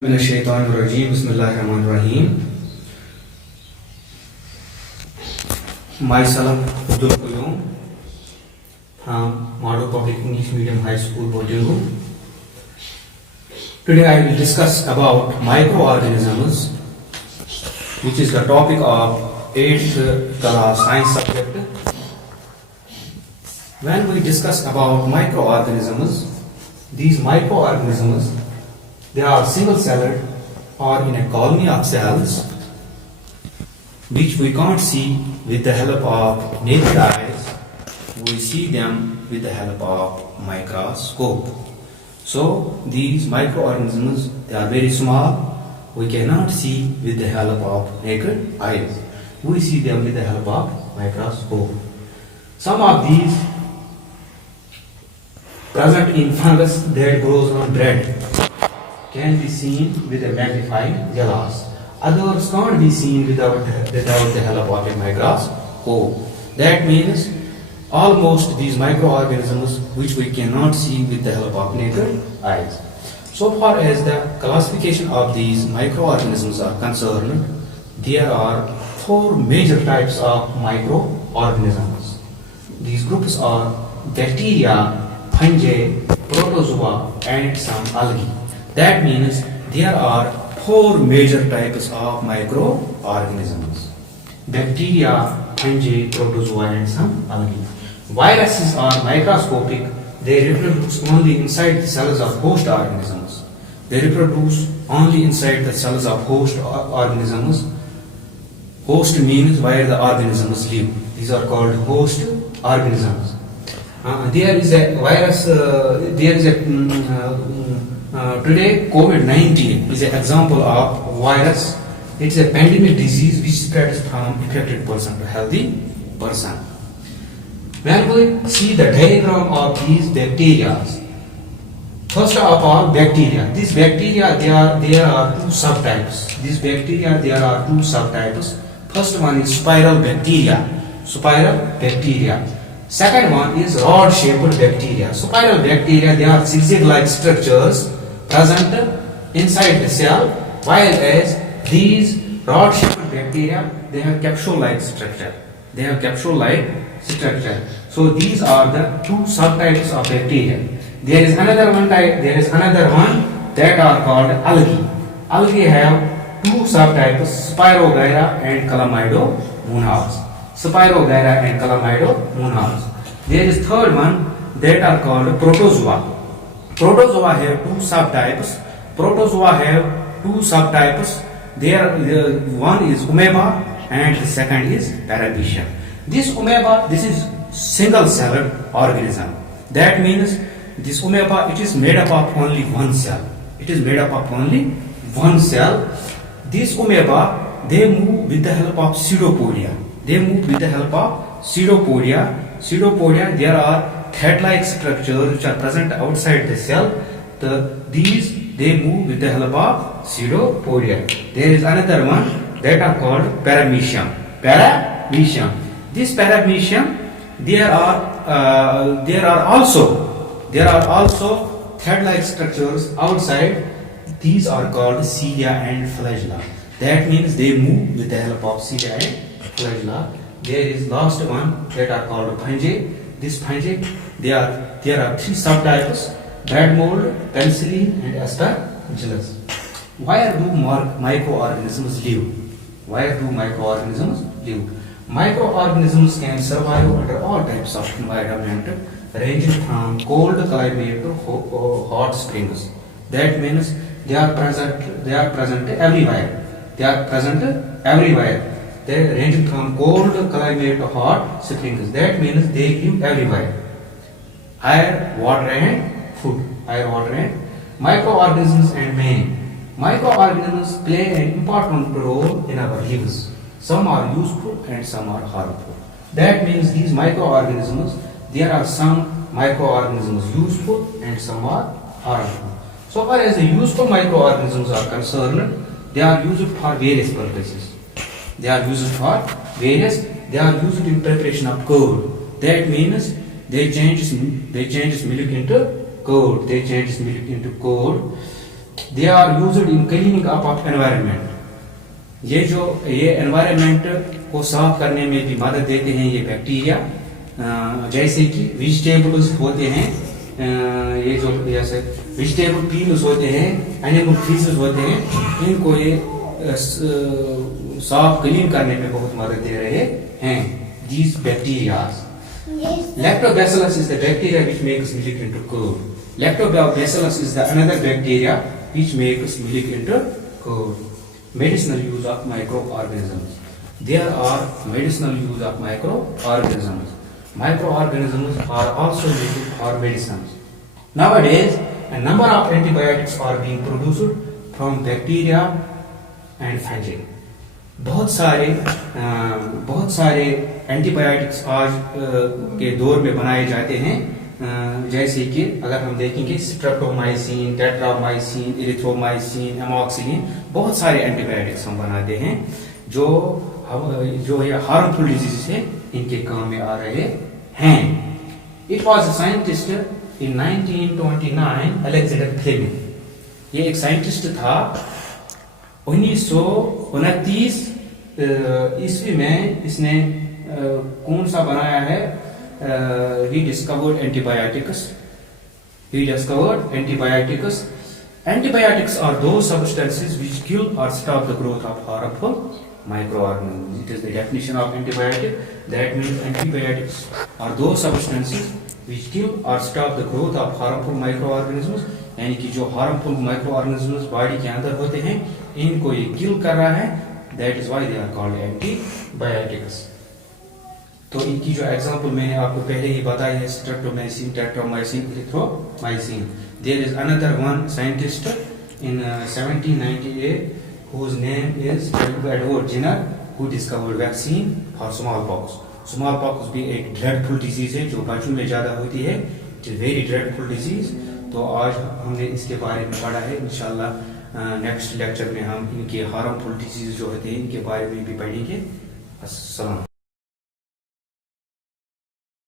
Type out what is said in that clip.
Bismillahirrahmanirrahim. Bismillahirrahmanirrahim. Myself, Abdul Qayyum from Model Public English Medium High School, Bodingu. Today I will discuss about microorganisms, which is the topic of 8th class science subject. When we discuss about microorganisms, these microorganisms, they are single-celled or in a colony of cells which we can't see with the help of naked eyes. We see them with the help of microscope. So these microorganisms, they are very small. We cannot see with the help of naked eyes. We see them with the help of microscope. Some of these present in fungus that grows on bread can be seen with a magnifying glass. Others can't be seen without the help of a microscope. That means almost these microorganisms which we cannot see with the help of naked eyes. So far as the classification of these microorganisms are concerned, there are 4 major types of microorganisms. These groups are bacteria, fungi, protozoa, and some algae. That means there are 4 major types of microorganisms: bacteria, fungi, protozoa, and some algae. Viruses are microscopic. They reproduce only inside the cells of host organisms. They reproduce only inside the cells of host organisms. Host means where the organisms live. These are called host organisms. There is a virus, today COVID-19 is an example of virus. It's a pandemic disease which spreads from infected person to healthy person. When we see the diagram of these bacteria, first of all, bacteria. These bacteria, there are 2 subtypes. These bacteria, there are 2 subtypes. First one is spiral bacteria. Second one is rod-shaped bacteria. Spiral bacteria, they are zigzag-like structures present inside the cell, while as these rod-shaped bacteria, they have capsule-like structure. So these are the 2 subtypes of bacteria. There is another one that are called algae. Algae have 2 subtypes, Spirogyra and Chlamydomonas. There is third one that are called protozoa. Protozoa have 2 subtypes. One is amoeba and the second is paramecium. This amoeba, this is single-celled organism. That means this amoeba, it is made up of only one cell. This amoeba, they move with the help of pseudopodia. Pseudopodia, there are thread-like structures which are present outside the cell. They move with the help of pseudopodia. There is another one that are called paramecium. This paramecium, there are also thread-like structures outside. These are called cilia and flagella. That means they move with the help of cilia and flagella. There is last one that are called fungi. This fungi, there are 3 subtypes: bread mold, penicillin, and aspergillus. Where do microorganisms live? Microorganisms can survive under all types of environment, ranging from cold climate to hot springs. That means they are present everywhere. They ranging from cold climate to hot springs. That means they live everywhere. Air, water, and food. Microorganisms and man. Microorganisms play an important role in our lives. Some are useful and some are harmful. That means these microorganisms, there are some microorganisms useful and some are harmful. So far as the useful microorganisms are concerned, they are used for various purposes. They are used in preparation of curd. That means they change milk into curd. They are used in cleaning up of environment. ये environment को साफ करने में भी मदद देते हैं ये बैक्टीरिया। जैसे कि वेजिटेबल्स होते हैं, ये जो जैसे वेजिटेबल पील्स होते हैं, एनिमल फीसेस होते हैं, इनको ये साफ क्लीन करने में बहुत मदद दे रहे हैं these bacteria. Lactobacillus is the bacteria which makes milk into curd. Lactobacillus is the another bacteria which makes milk into curd. Medicinal use of microorganisms. There are medicinal use of microorganisms. Microorganisms are also used for medicines. Nowadays, a number of antibiotics are being produced from bacteria and fungi. बहुत सारे antibiotics आज के दौर में बनाए जाते हैं। जैसे कि अगर हम देखेंगे स्ट्रेप्टोमाइसिन, टेट्रामाइसिन, इरिथ्रोमाइसिन, एमॉक्सिलिन, बहुत सारे एंटीबायोटिक्स हम बनाते हैं जो ये हार्मफुल डिजीज है इनके काम में आ रहे हैं। It was a scientist in 1929 Alexander Fleming. ये एक साइंटिस्ट था। 1929 ईस्वी में इसने कौन सा बनाया है? he discovered antibiotics. Antibiotics are those substances which kill or stop the growth of harmful microorganisms. It is the definition of antibiotic. That means antibiotics are those substances which kill or stop the growth of harmful microorganisms. यानी कि जो harmful microorganisms body के अंदर होते हैं इनको ये किल कर रहा है। That is why they are called antibiotics. तो इनकी जो एग्जांपल मैंने आपको पहले ही बताई है, streptomycin, tetramycin, erythromycin. There is another one scientist in 1798 whose name is Edward Jenner who discovered vaccine for smallpox. Smallpox भी एक ड्रेडफुल डिजीज है जो बच्चों में ज्यादा होती है। It is very dreadful disease. तो आज हमने इसके बारे में पढ़ा है। इंशाल्लाह नेक्स्ट लेक्चर में हम इनके हार्मफुल डिजीज जो होते हैं इनके बारे में भी पढ़ेंगे। अस्सलाम।